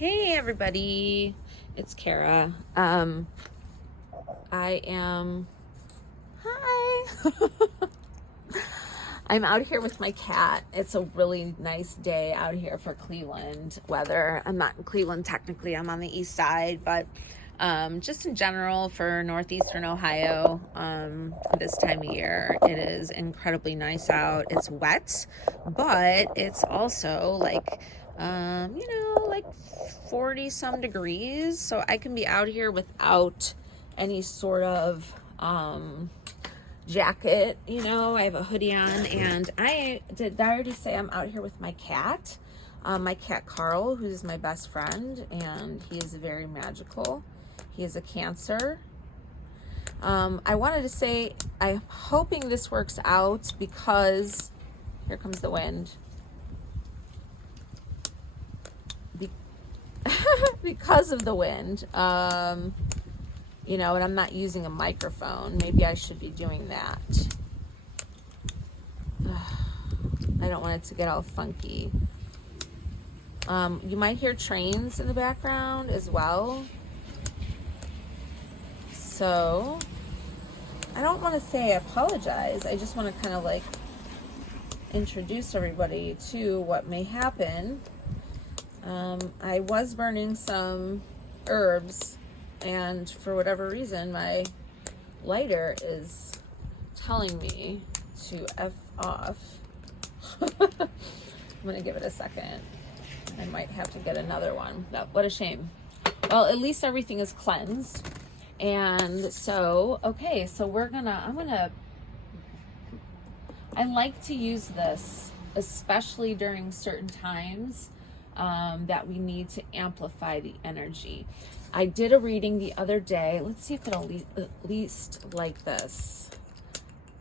Hey everybody, it's Kara. I am, hi. I'm out here with my cat. It's a really nice day out here for Cleveland weather. I'm not in Cleveland technically, I'm on the east side, but just in general for northeastern Ohio, this time of year, it is incredibly nice out. It's wet, but it's also like 40 some degrees. So I can be out here without any sort of jacket. I have a hoodie on, and did I already say I'm out here with my cat? My cat Carl, who's my best friend, and he is very magical. He is a Cancer. I wanted to say I'm hoping this works out because here comes the wind. Because of the wind, and I'm not using a microphone. Maybe I should be doing that. I don't want it to get all funky. You might hear trains in the background as well. So I don't want to say I apologize. I just want to kind of introduce everybody to what may happen. I was burning some herbs, and for whatever reason my lighter is telling me to F off. I'm gonna give it a second. I might have to get another one. No, what a shame. Well, at least everything is cleansed. And so, okay, so I like to use this, especially during certain times that we need to amplify the energy. I did a reading the other day. Let's see if it'll at least like this.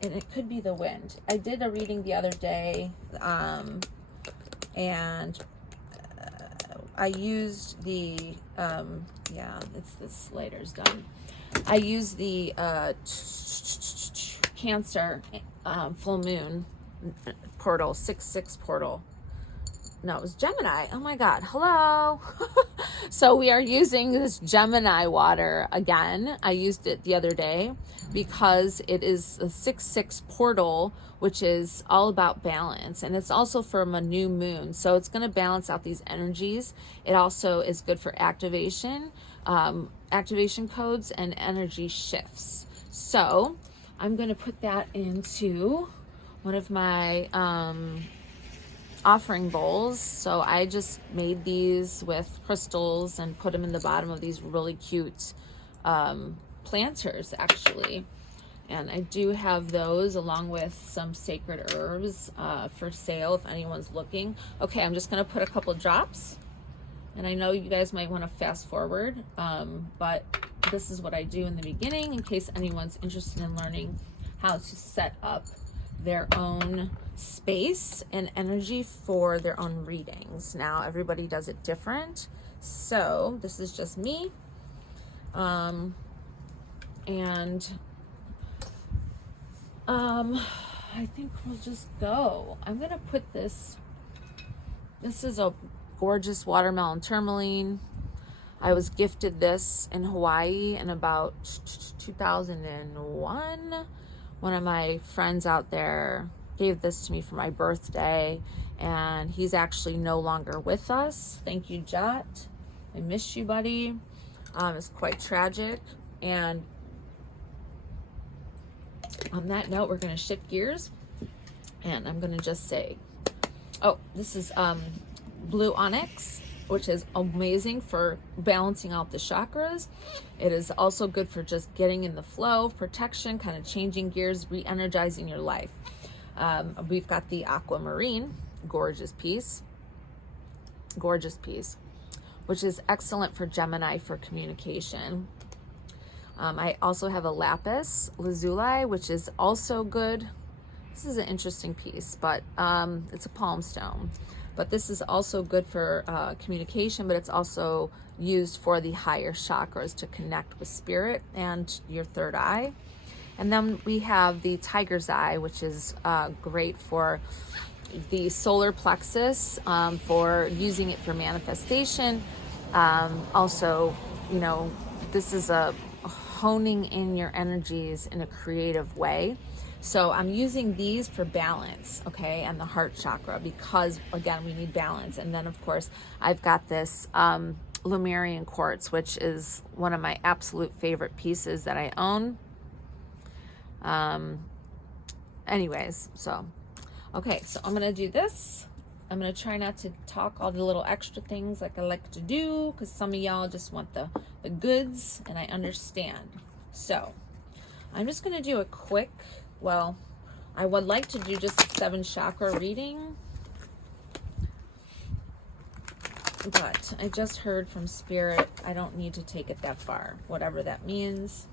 And it could be the wind. I did a reading the other day, and I used the, this lighter's done. I used the Cancer full moon portal, 6/6 portal. No, it was Gemini. Oh my God. Hello. So we are using this Gemini water again. I used it the other day because it is a 6/6 portal, which is all about balance. And it's also from a new moon. So it's going to balance out these energies. It also is good for activation codes and energy shifts. So I'm going to put that into one of my offering bowls. So I just made these with crystals and put them in the bottom of these really cute planters actually. And I do have those along with some sacred herbs for sale if anyone's looking. Okay, I'm just going to put a couple drops, and I know you guys might want to fast forward, but this is what I do in the beginning in case anyone's interested in learning how to set up their own space and energy for their own readings. Now everybody does it different, so this is just me, and I think we'll just go. I'm gonna put this is a gorgeous watermelon tourmaline. I was gifted this in Hawaii in about 2001. One of my friends out there gave this to me for my birthday, and he's actually no longer with us. Thank you, Jot. I miss you, buddy. It's quite tragic. And on that note, we're going to shift gears, and I'm going to just say, this is blue onyx, which is amazing for balancing out the chakras. It is also good for just getting in the flow, protection, kind of changing gears, re-energizing your life. We've got the aquamarine, gorgeous piece, which is excellent for Gemini for communication. I also have a lapis lazuli, which is also good. This is an interesting piece, but it's a palm stone. But this is also good for communication, but it's also used for the higher chakras to connect with spirit and your third eye. And then we have the tiger's eye, which is great for the solar plexus, for using it for manifestation, Also, you know, this is a honing in your energies in a creative way. So I'm using these for balance, okay, and the heart chakra, because again, we need balance. And then of course, I've got this Lemurian quartz, which is one of my absolute favorite pieces that I own. Anyways, so, okay, so I'm going to do this. I'm going to try not to talk all the little extra things like I like to do, because some of y'all just want the goods, and I understand. So I'm just going to do a quick, well, I would like to do just a 7 chakra reading, but I just heard from Spirit I don't need to take it that far, whatever that means.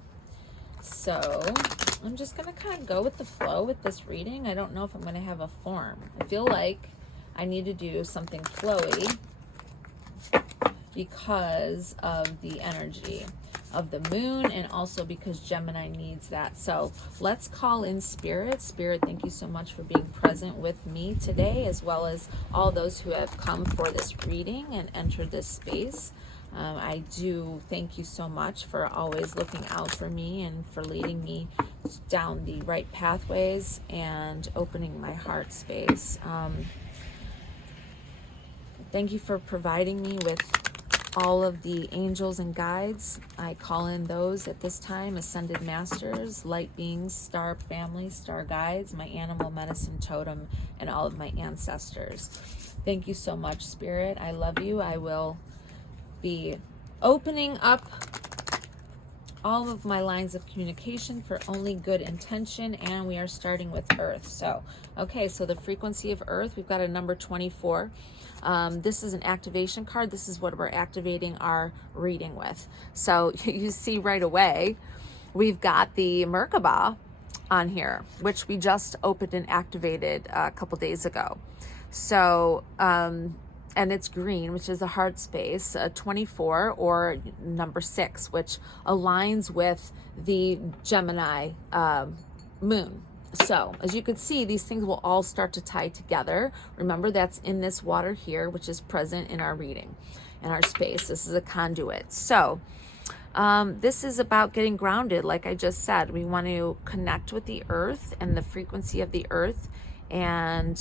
So I'm just going to kind of go with the flow with this reading. I don't know if I'm going to have a form. I feel like I need to do something flowy because of the energy of the moon, and also because Gemini needs that. So let's call in Spirit. Spirit, thank you so much for being present with me today, as well as all those who have come for this reading and entered this space. I do thank you so much for always looking out for me and for leading me down the right pathways and opening my heart space. Thank you for providing me with all of the angels and guides. I call in those at this time: ascended masters, light beings, star family, star guides, my animal medicine totem, and all of my ancestors. Thank you so much, Spirit. I love you. I will be opening up all of my lines of communication for only good intention, and we are starting with Earth. So, okay, so the frequency of Earth, we've got a number 24. This is an activation card. This is what we're activating our reading with. So you see right away, we've got the Merkaba on here, which we just opened and activated a couple days ago. So, and it's green, which is a heart space, 24, or number 6, which aligns with the Gemini moon. So as you can see, these things will all start to tie together. Remember, that's in this water here, which is present in our reading, in our space. This is a conduit. So this is about getting grounded. Like I just said, we want to connect with the earth and the frequency of the earth, and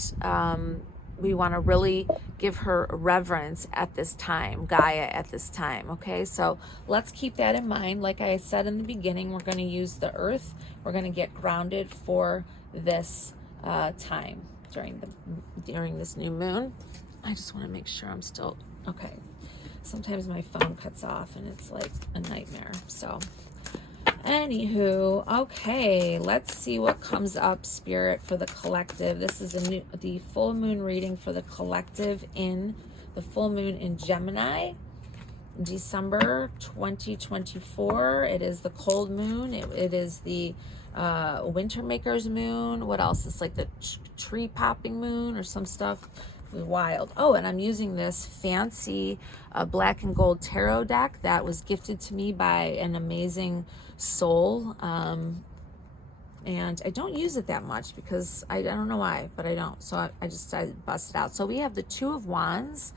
we want to really give her reverence at this time, Gaia at this time, okay? So let's keep that in mind. Like I said in the beginning, we're going to use the earth. We're going to get grounded for this time during this new moon. I just want to make sure I'm still, okay. Sometimes my phone cuts off and it's like a nightmare, so... Anywho, okay, let's see what comes up, Spirit, for the collective. This is the full moon reading for the collective in the full moon in Gemini, December 2024. It is the cold moon. It is the winter maker's moon. What else? It's like the tree popping moon or some stuff. Wild. Oh, and I'm using this fancy black and gold tarot deck that was gifted to me by an amazing soul, and I don't use it that much because I don't know why, but I don't, so I just decided to bust it out. So we have the 2 of Wands,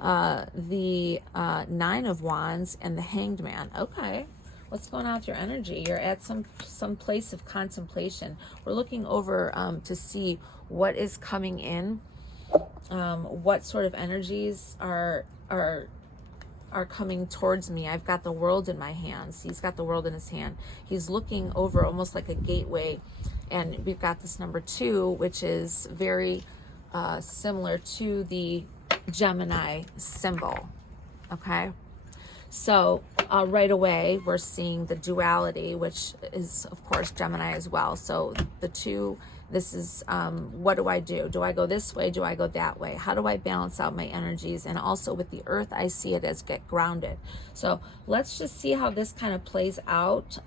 the 9 of Wands, and the Hanged Man. Okay, what's going on with your energy? You're at some place of contemplation. We're looking over to see what is coming in. What sort of energies are coming towards me. I've got the world in my hands. He's got the world in his hand. He's looking over almost like a gateway, and we've got this number 2, which is very similar to the Gemini symbol. Okay, so right away we're seeing the duality, which is of course Gemini as well. So the 2, this is what do I do? Do I go this way? Do I go that way? How do I balance out my energies? And also with the earth, I see it as get grounded. So let's just see how this kind of plays out.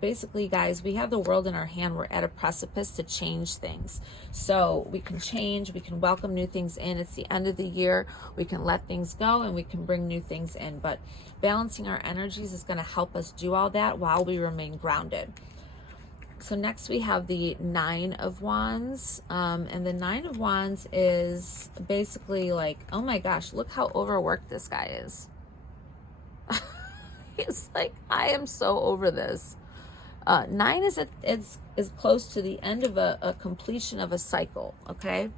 Basically, guys, we have the world in our hand. We're at a precipice to change things. So we can change, we can welcome new things in. It's the end of the year. We can let things go and we can bring new things in. But balancing our energies is going to help us do all that while we remain grounded. So next we have the 9 of Wands, and the 9 of Wands is basically like, oh my gosh, look how overworked this guy is. It's like, I am so over this. 9 is close to the end of a completion of a cycle, okay?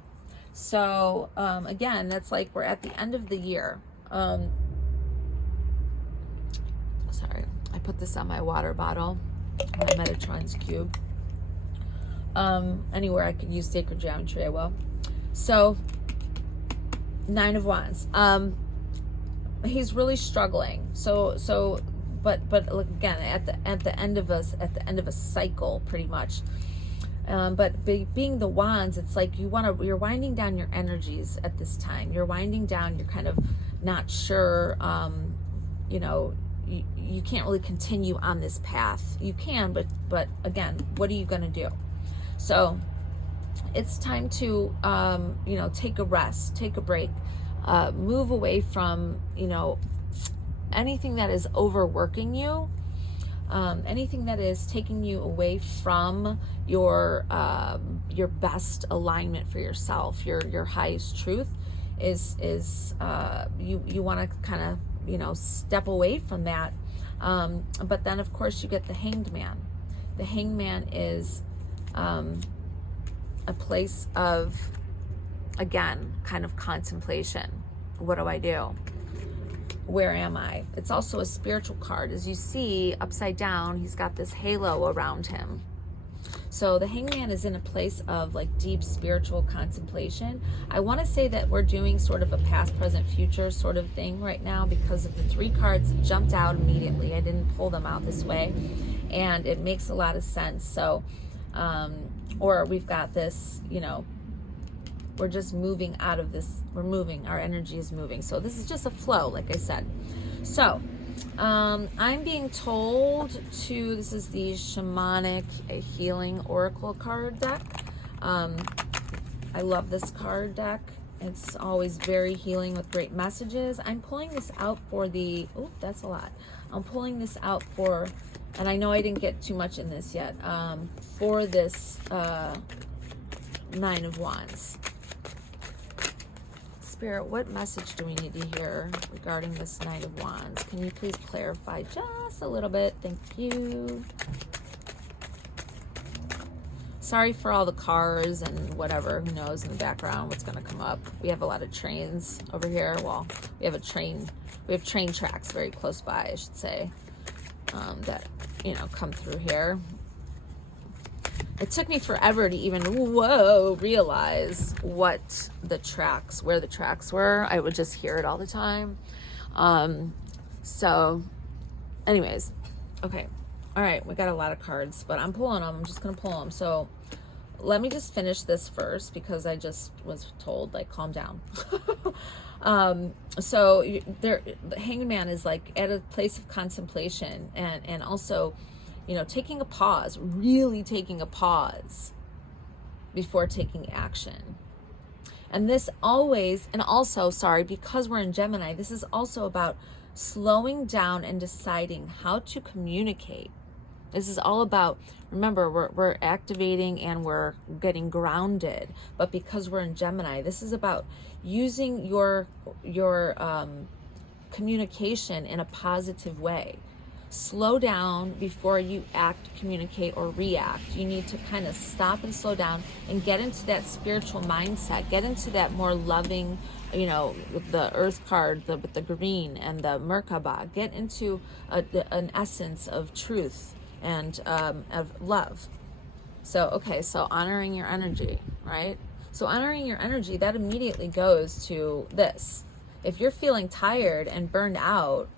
So, again, that's like we're at the end of the year. Sorry, I put this on my water bottle, my Metatron's cube. Anywhere I could use sacred geometry, I will. So, 9 of Wands. He's really struggling. But look, again, at the end of a cycle, pretty much. But being the Wands, it's like you're winding down your energies at this time. You're winding down. You're kind of not sure. You can't really continue on this path. You can, but again, what are you going to do? So it's time to take a rest, take a break, move away from anything that is overworking you, anything that is taking you away from your best alignment for yourself, your highest truth is you want to kind of step away from that. But then of course you get the Hanged Man. The Hanged Man is a place of, again, kind of contemplation. What do I do? Where am I? It's also a spiritual card. As you see, upside down, he's got this halo around him. So the Hanged Man is in a place of like deep spiritual contemplation. I want to say that we're doing sort of a past, present, future sort of thing right now because of the 3 cards jumped out immediately. I didn't pull them out this way, and it makes a lot of sense. So, or we've got this, we're just moving out of this. We're moving. Our energy is moving. So this is just a flow, like I said. So I'm being told this is the Shamanic Healing Oracle card deck. I love this card deck. It's always very healing with great messages. I'm pulling this out for that's a lot. I'm pulling this out for, and I know I didn't get too much in this yet, for this 9 of Wands. Spirit, what message do we need to hear regarding this 9 of Wands? Can you please clarify just a little bit? Thank you. Sorry for all the cars and whatever, who knows in the background what's going to come up. We have a lot of trains over here. Well, we have train tracks very close by, I should say, that, come through here. It took me forever to even, realize where the tracks were. I would just hear it all the time. So anyways, okay. All right. We got a lot of cards, but I'm pulling them. I'm just going to pull them. So let me just finish this first because I just was told, like, calm down. So the Hanged Man is like at a place of contemplation and also, taking a pause, really taking a pause before taking action. And this always, and also, sorry, because we're in Gemini, this is also about slowing down and deciding how to communicate. This is all about, remember, we're activating and we're getting grounded. But because we're in Gemini, this is about using your communication in a positive way. Slow down before you act, communicate, or react. You need to kind of stop and slow down and get into that spiritual mindset. Get into that more loving, with the Earth card, with the green and the Merkaba. Get into an essence of truth and of love. So honoring your energy, right? So honoring your energy, that immediately goes to this. If you're feeling tired and burned out,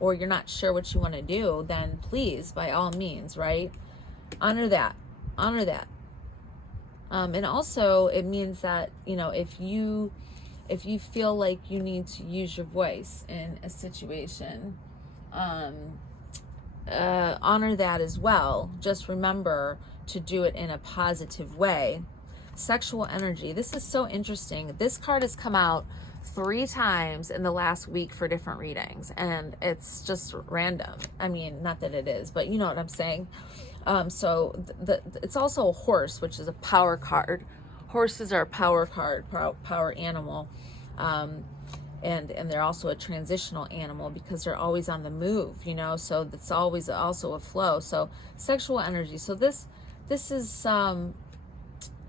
or you're not sure what you want to do, then please, by all means, right? Honor that. And also it means that, if you feel like you need to use your voice in a situation, honor that as well. Just remember to do it in a positive way. Sexual energy. This is so interesting. This card has come out 3 times in the last week for different readings, and it's just random. I mean, not that it is, but you know what I'm saying. So it's also a horse, which is a power card. Horses are a power card, power animal. and they're also a transitional animal because they're always on the move, you know, so that's always also a flow. So sexual energy. So this is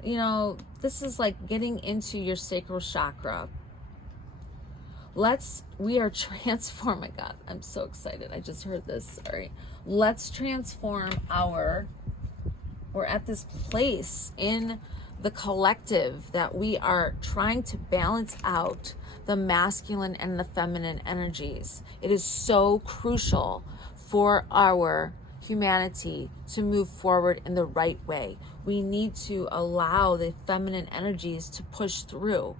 you know, this is like getting into your sacral chakra. We are transform. My God, I'm so excited. I just heard this. Sorry. Let's transform we're at this place in the collective that we are trying to balance out the masculine and the feminine energies. It is so crucial for our humanity to move forward in the right way. We need to allow the feminine energies to push through,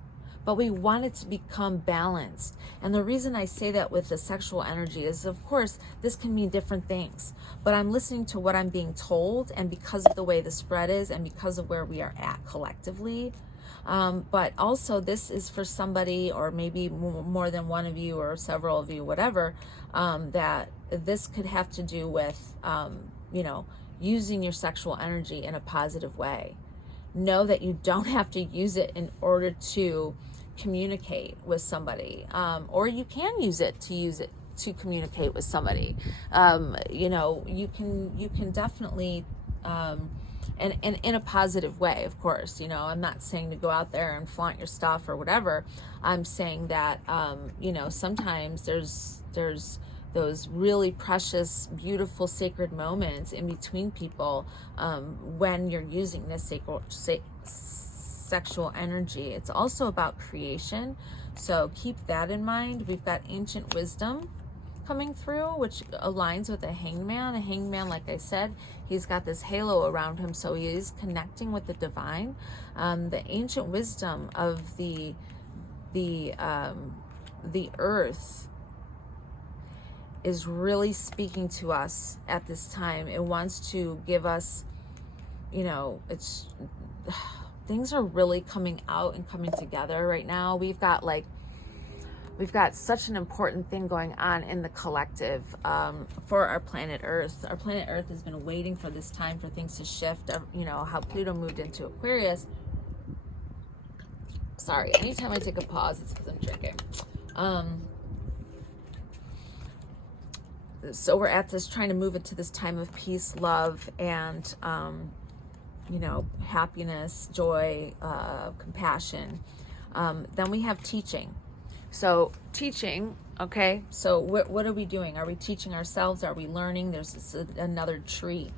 but we want it to become balanced. And the reason I say that with the sexual energy is, of course, this can mean different things, but I'm listening to what I'm being told, and because of the way the spread is and because of where we are at collectively. But also this is for somebody, or maybe more than one of you or several of you, whatever, that this could have to do with, you know, using your sexual energy in a positive way. Know that you don't have to use it in order to communicate with somebody, or you can use it to communicate with somebody. You know, you can definitely, and in a positive way, of course. You know, I'm not saying to go out there and flaunt your stuff or whatever. I'm saying that, you know, sometimes there's those really precious, beautiful, sacred moments in between people, when you're using this sexual energy. It's also about creation, so keep that in mind. We've got ancient wisdom coming through, which aligns with a hangman. A hangman, like I said, he's got this halo around him, so he is connecting with the divine. The ancient wisdom of the earth is really speaking to us at this time. It wants to give us, you know, things are really coming out and coming together right now. We've got such an important thing going on in the collective, for our planet Earth. Our planet Earth has been waiting for this time for things to shift. You know, how Pluto moved into Aquarius. Sorry, anytime I take a pause, it's because I'm drinking. So we're at this, trying to move into this time of peace, love, and, you know, happiness, joy, compassion. Then we have teaching. So teaching, okay, so what are we doing? Are we teaching ourselves? Are we learning? There's another tree,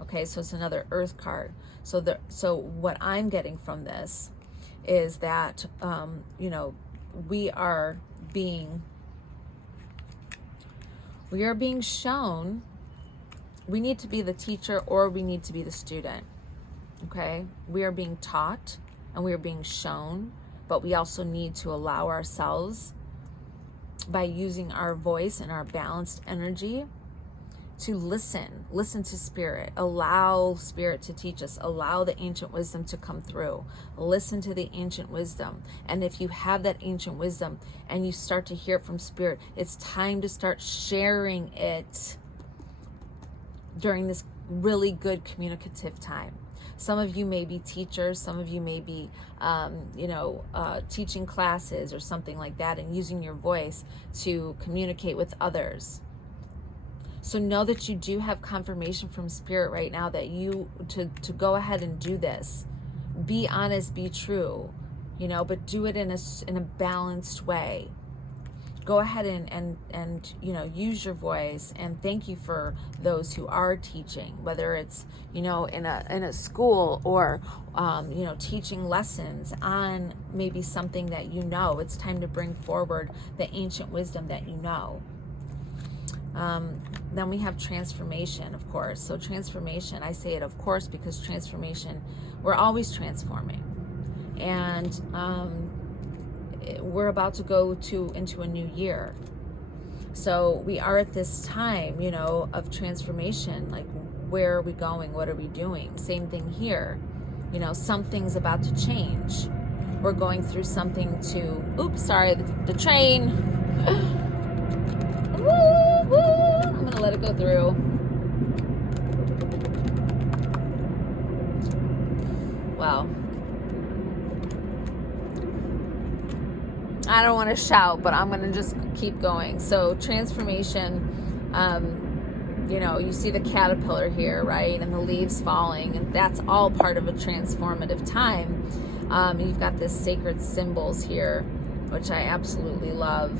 okay, so it's another earth card. So what I'm getting from this is that, you know, we are being shown we need to be the teacher or we need to be the student, okay? We are being taught and we are being shown, but we also need to allow ourselves, by using our voice and our balanced energy, to listen to spirit, allow spirit to teach us, allow the ancient wisdom to come through, listen to the ancient wisdom. And if you have that ancient wisdom and you start to hear it from spirit, it's time to start sharing it during this really good communicative time. Some of you may be teachers, some of you may be, you know, teaching classes or something like that, and using your voice to communicate with others. So know that you do have confirmation from spirit right now that you, to go ahead and do this. Be honest, be true, you know, but do it in a balanced way. Go ahead and you know, use your voice, and thank you for those who are teaching, whether it's, you know, in a school or, you know, teaching lessons on maybe something that you know. It's time to bring forward the ancient wisdom that you know. Then we have transformation, of course. So transformation, I say it of course because transformation, we're always transforming. And we're about to go into a new year. So we are at this time, you know, of transformation. Like, where are we going? What are we doing? Same thing here. You know, something's about to change. We're going through something to, oops, sorry, the train. Woo, woo. I'm gonna let it go through. Wow. I don't want to shout, but I'm going to just keep going. So transformation, you know, you see the caterpillar here, right? And the leaves falling, and that's all part of a transformative time. You've got this sacred symbols here, which I absolutely love.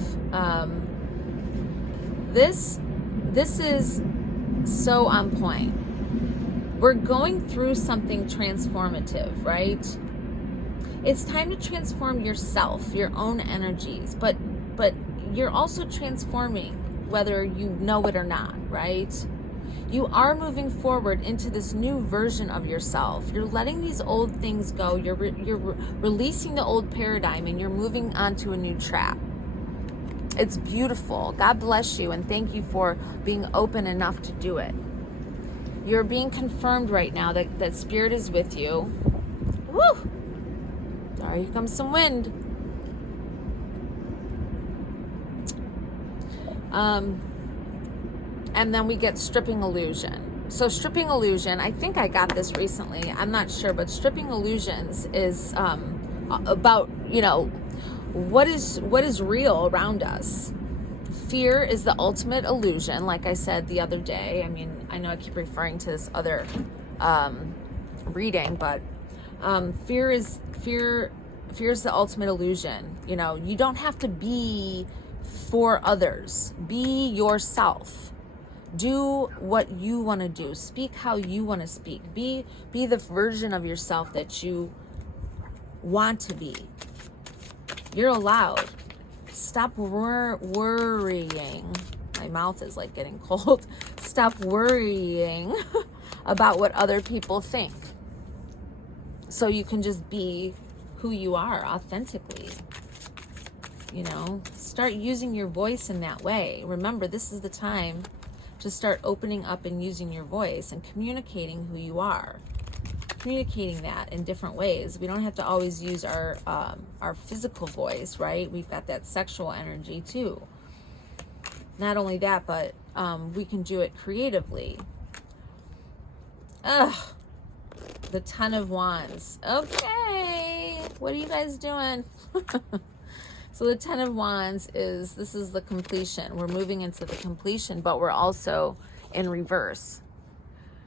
This is so on point. We're going through something transformative, right? It's time to transform yourself, your own energies, but you're also transforming whether you know it or not, right? You are moving forward into this new version of yourself. You're letting these old things go. You're releasing the old paradigm, and you're moving onto a new track. It's beautiful. God bless you, and thank you for being open enough to do it. You're being confirmed right now that Spirit is with you. Woo! Sorry, here comes some wind. And then we get stripping illusion. So stripping illusion, I think I got this recently. I'm not sure, but stripping illusions is about, you know, what is real around us. Fear is the ultimate illusion, like I said the other day. I mean, I know I keep referring to this other reading, but fear is the ultimate illusion. You know, you don't have to be for others. Be yourself. Do what you want to do. Speak how you want to speak. Be the version of yourself that you want to be. You're allowed. Stop worrying. My mouth is like getting cold. Stop worrying about what other people think. So you can just be who you are authentically. You know, start using your voice in that way. Remember, this is the time to start opening up and using your voice and communicating who you are. Communicating that in different ways. We don't have to always use our physical voice, right? We've got that sexual energy too. Not only that, but we can do it creatively. Ugh. The Ten of Wands. Okay. What are you guys doing? So the Ten of Wands this is the completion. We're moving into the completion, but we're also in reverse.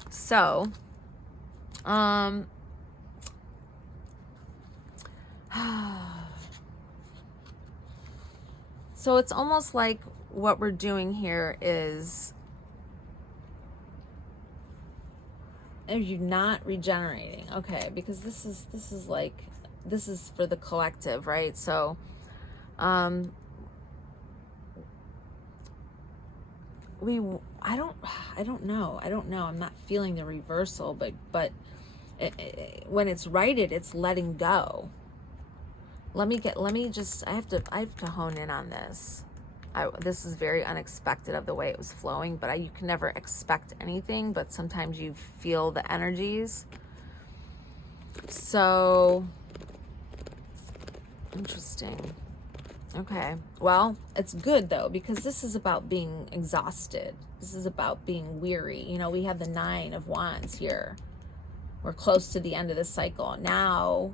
So, so it's almost like what we're doing here is, are you not regenerating? Okay, because this is for the collective, right? So, I don't know. I'm not feeling the reversal, but when it's righted, it's letting go. I have to hone in on this. This is very unexpected of the way it was flowing, but you can never expect anything, but sometimes you feel the energies. So, interesting. Okay, well, it's good though, because this is about being exhausted. This is about being weary. You know, we have the Nine of Wands here. We're close to the end of the cycle. Now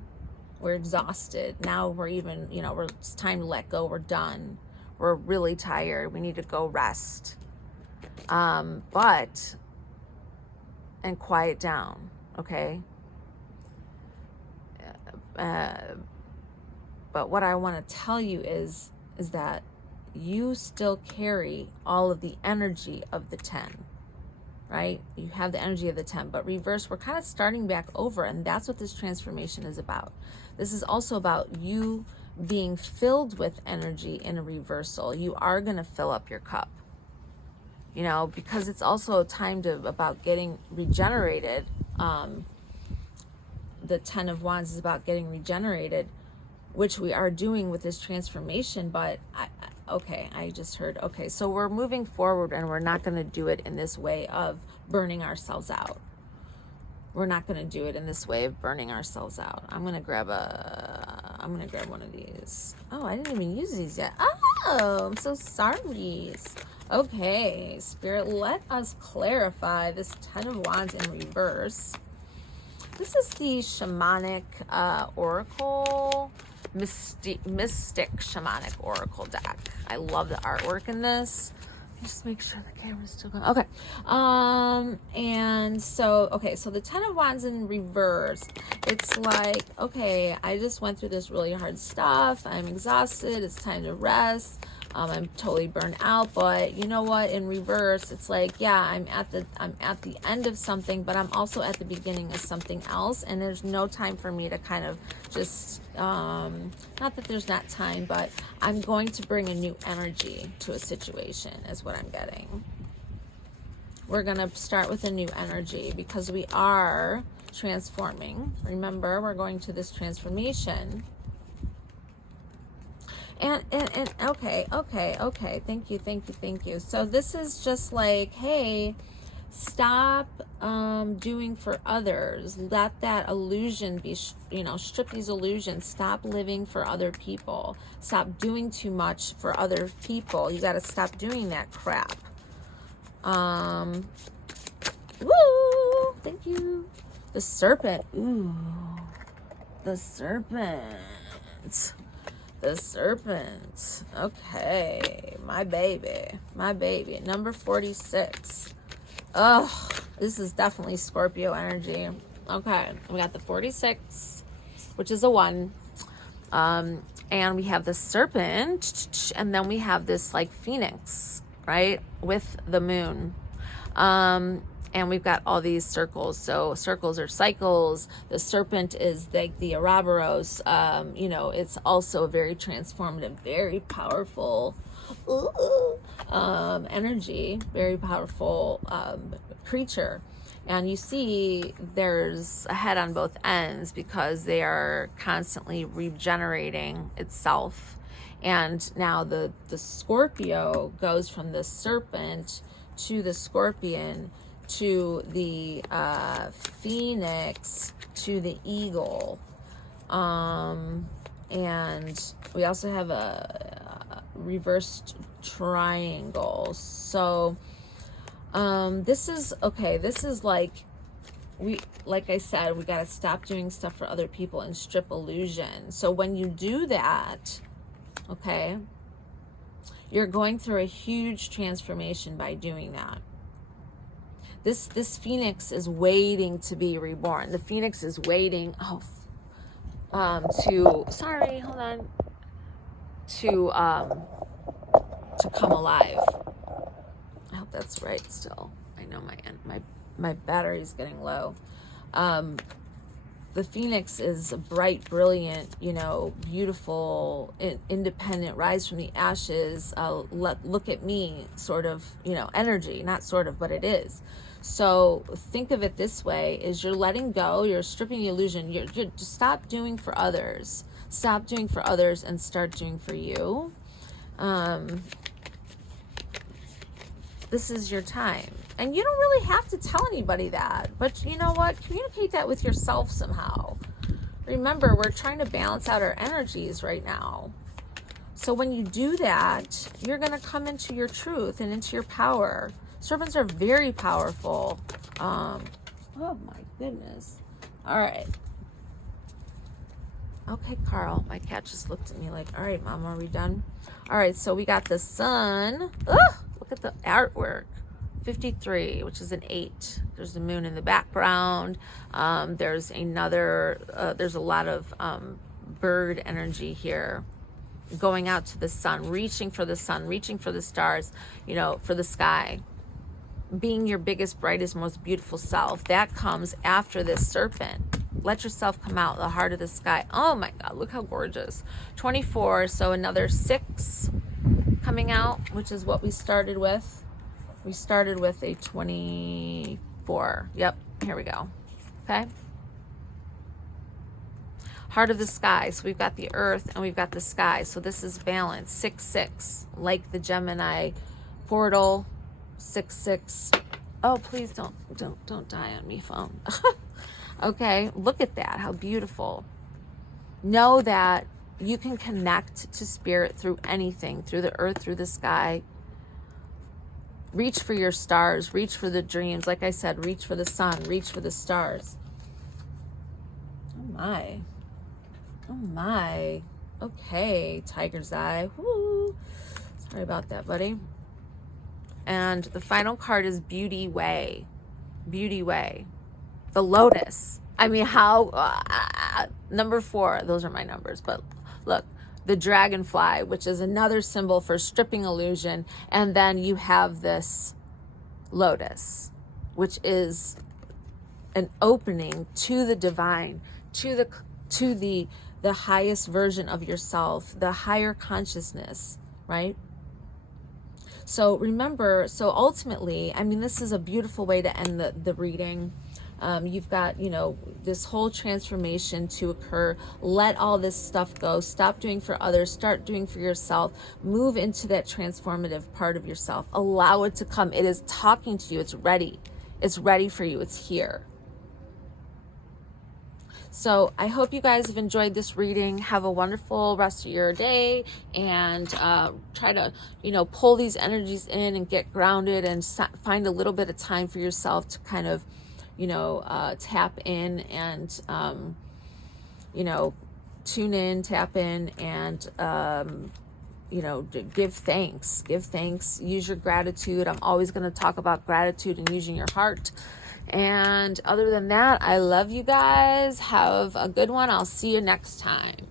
we're exhausted. Now we're even, you know, it's time to let go. We're done. We're really tired. We need to go rest. And quiet down, okay? But what I want to tell you is that you still carry all of the energy of the 10, right? You have the energy of the 10, but reverse, we're kind of starting back over, and that's what this transformation is about. This is also about you being filled with energy in a reversal. You are going to fill up your cup, you know, because it's also a time about getting regenerated. The 10 of Wands is about getting regenerated, which we are doing with this transformation. But I just heard, okay, so we're moving forward, and we're not going to do it in this way of burning ourselves out. We're not going to do it in this way of burning ourselves out. I'm going to grab one of these. Oh, I didn't even use these yet. Oh, I'm so sorry. Okay, Spirit, let us clarify this 10 of Wands in reverse. This is the shamanic oracle. mystic shamanic oracle deck. I love the artwork in this. Just make sure the camera's still going. Okay. And so, okay, so the Ten of Wands in reverse, it's like, okay, I just went through this really hard stuff. I'm exhausted. It's time to rest. I'm totally burnt out, but you know what? In reverse, it's like, yeah, I'm at the end of something, but I'm also at the beginning of something else, and there's no time for me to kind of just, not that there's not time, but I'm going to bring a new energy to a situation is what I'm getting. We're going to start with a new energy because we are transforming. Remember, we're going to this transformation. And okay. Thank you. So this is just like, hey, stop doing for others. Let that illusion be, strip these illusions. Stop living for other people. Stop doing too much for other people. You got to stop doing that crap. Woo! Thank you. The serpent. Ooh. The serpent. The serpent. Okay. My baby. Number 46. Oh, this is definitely Scorpio energy. Okay. We got the 46, which is a 1. And we have the serpent. And then we have this like phoenix, right? With the moon. And we've got all these circles. So circles are cycles. The serpent is like the Ouroboros. It's also a very transformative, very powerful energy, very powerful creature. And you see there's a head on both ends because they are constantly regenerating itself. And now the Scorpio goes from the serpent to the scorpion to the phoenix to the eagle. And we also have a reversed triangle. So this is like I said, we got to stop doing stuff for other people and strip illusion. So when you do that, okay, you're going through a huge transformation by doing that. This phoenix is waiting to be reborn. The phoenix is waiting to come alive. I hope that's right still. I know my battery's getting low. The phoenix is a bright, brilliant, beautiful, independent, rise from the ashes, look at me sort of, energy, not sort of, but it is. So think of it this way, is you're letting go, you're stripping the illusion, you're just stop doing for others. Stop doing for others and start doing for you. This is your time. And you don't really have to tell anybody that. But you know what? Communicate that with yourself somehow. Remember, we're trying to balance out our energies right now. So when you do that, you're going to come into your truth and into your power. Serpents are very powerful. Oh my goodness. All right. Okay, Carl. My cat just looked at me like, all right, Mom, are we done? All right, so we got the sun. Ugh, look at the artwork. 53, which is an 8. There's the moon in the background. There's a lot of bird energy here going out to the sun, reaching for the sun, reaching for the stars, for the sky. Being your biggest, brightest, most beautiful self. That comes after this serpent. Let yourself come out, the heart of the sky. Oh my God, look how gorgeous. 24, so another 6 coming out, which is what we started with. We started with a 24. Yep, here we go. Okay. Heart of the sky. So we've got the earth and we've got the sky. So this is balance. 6-6, like the Gemini portal. 6-6. Oh, please don't die on me, phone. Okay, look at that. How beautiful. Know that you can connect to spirit through anything, through the earth, through the sky. Reach for your stars, reach for the dreams. Like I said, reach for the sun, reach for the stars. Oh my. Okay, tiger's eye. Woo. Sorry about that, buddy. And the final card is Beauty Way. Beauty Way. The lotus. I mean, how, number 4, those are my numbers, but look, the dragonfly, which is another symbol for stripping illusion. And then you have this lotus, which is an opening to the divine, to the highest version of yourself, the higher consciousness, right? So remember, so ultimately, I mean, this is a beautiful way to end the reading. You've got, you know, this whole transformation to occur. Let all this stuff go. Stop doing for others. Start doing for yourself. Move into that transformative part of yourself. Allow it to come. It is talking to you. It's ready. It's ready for you. It's here. So I hope you guys have enjoyed this reading. Have a wonderful rest of your day, and try to, you know, pull these energies in and get grounded, and find a little bit of time for yourself to kind of, you know, tap in and, you know, tune in, tap in, and, you know, give thanks, use your gratitude. I'm always going to talk about gratitude and using your heart. And other than that, I love you guys. Have a good one. I'll see you next time.